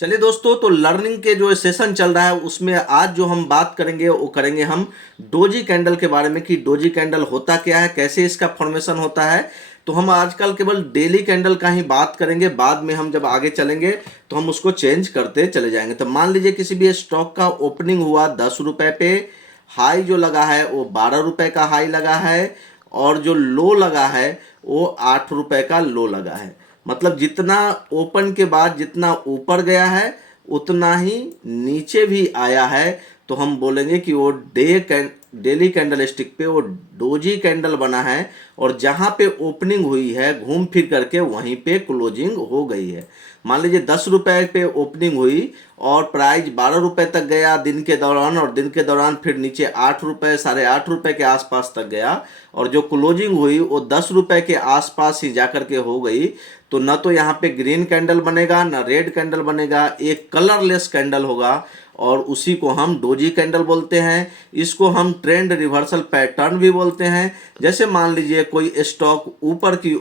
चलिए दोस्तों, तो लर्निंग के जो सेशन चल रहा है उसमें आज जो हम बात करेंगे वो करेंगे हम डोजी कैंडल के बारे में कि डोजी कैंडल होता क्या है, कैसे इसका फॉर्मेशन होता है। तो हम आजकल केवल डेली कैंडल का ही बात करेंगे, बाद में हम जब आगे चलेंगे तो हम उसको चेंज करते चले जाएंगे। तो मान लीजिए किसी भी स्टॉक का ओपनिंग हुआ 10 रुपये पे, हाई जो लगा है वो 12 रुपये का हाई लगा है, और जो लो लगा है वो 8 रुपये का लो लगा है। मतलब जितना ओपन के बाद जितना ऊपर गया है उतना ही नीचे भी आया है, तो हम बोलेंगे कि वो डेली कैंडल स्टिक पे वो डोजी कैंडल बना है, और जहाँ पे ओपनिंग हुई है घूम फिर करके वहीं पे क्लोजिंग हो गई है। मान लीजिए 10 रुपये पे ओपनिंग हुई और प्राइस 12 रुपये तक गया दिन के दौरान, और दिन के दौरान फिर नीचे 8 रुपये 8.5 रुपये के आसपास तक गया, और जो क्लोजिंग हुई वो 10 रुपये के आसपास ही जाकर के हो गई। तो न तो यहाँ पे ग्रीन कैंडल बनेगा न रेड कैंडल बनेगा, एक कलरलेस कैंडल होगा, और उसी को हम डोजी कैंडल बोलते हैं। इसको हम ट्रेंड रिवर्सल पैटर्न भी बोलते हैं। जैसे मान लीजिए कोई स्टॉक ऊपर की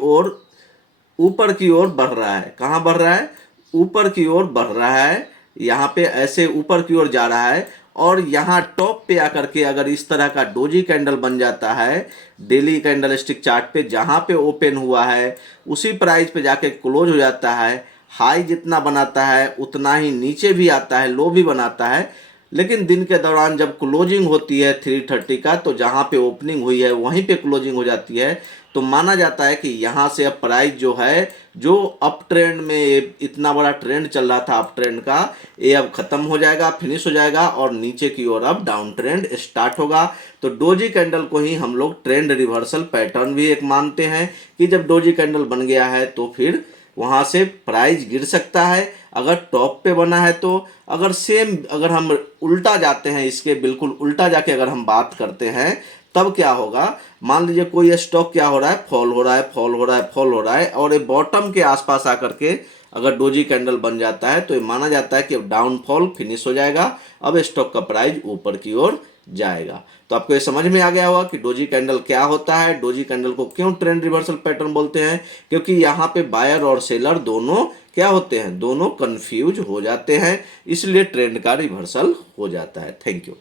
ओर बढ़ रहा है, कहाँ बढ़ रहा है, ऊपर की ओर बढ़ रहा है, यहाँ पे ऐसे ऊपर की ओर जा रहा है, और यहाँ टॉप पे आकर के अगर इस तरह का डोजी कैंडल बन जाता है डेली कैंडल स्टिक चार्ट पे, जहाँ पे ओपन हुआ है उसी प्राइस पे जाके क्लोज हो जाता है, हाई जितना बनाता है उतना ही नीचे भी आता है, लो भी बनाता है, लेकिन दिन के दौरान जब क्लोजिंग होती है 330 का, तो जहाँ पे ओपनिंग हुई है वहीं पे क्लोजिंग हो जाती है। तो माना जाता है कि यहाँ से अब प्राइस जो है, जो अप ट्रेंड में इतना बड़ा ट्रेंड चल रहा था अप ट्रेंड का, ये अब खत्म हो जाएगा, फिनिश हो जाएगा, और नीचे की ओर अब डाउन ट्रेंड स्टार्ट होगा। तो डोजी कैंडल को ही हम लोग ट्रेंड रिवर्सल पैटर्न भी एक मानते हैं कि जब डोजी कैंडल बन गया है तो फिर वहाँ से प्राइस गिर सकता है अगर टॉप पे बना है तो। अगर हम उल्टा जाते हैं, इसके बिल्कुल उल्टा जाके अगर हम बात करते हैं, तब क्या होगा। मान लीजिए कोई स्टॉक क्या हो रहा है, फॉल हो रहा है, फॉल हो रहा है, फॉल हो रहा है, और ये बॉटम के आसपास आकर के अगर डोजी कैंडल बन जाता है तो ये माना जाता है कि अब डाउनफॉल फिनिश हो जाएगा, अब स्टॉक का प्राइस ऊपर की ओर जाएगा। तो आपको ये समझ में आ गया होगा कि डोजी कैंडल क्या होता है, डोजी कैंडल को क्यों ट्रेंड रिवर्सल पैटर्न बोलते हैं, क्योंकि यहाँ पे बायर और सेलर दोनों क्या होते हैं, दोनों कंफ्यूज हो जाते हैं, इसलिए ट्रेंड का रिवर्सल हो जाता है। Thank you.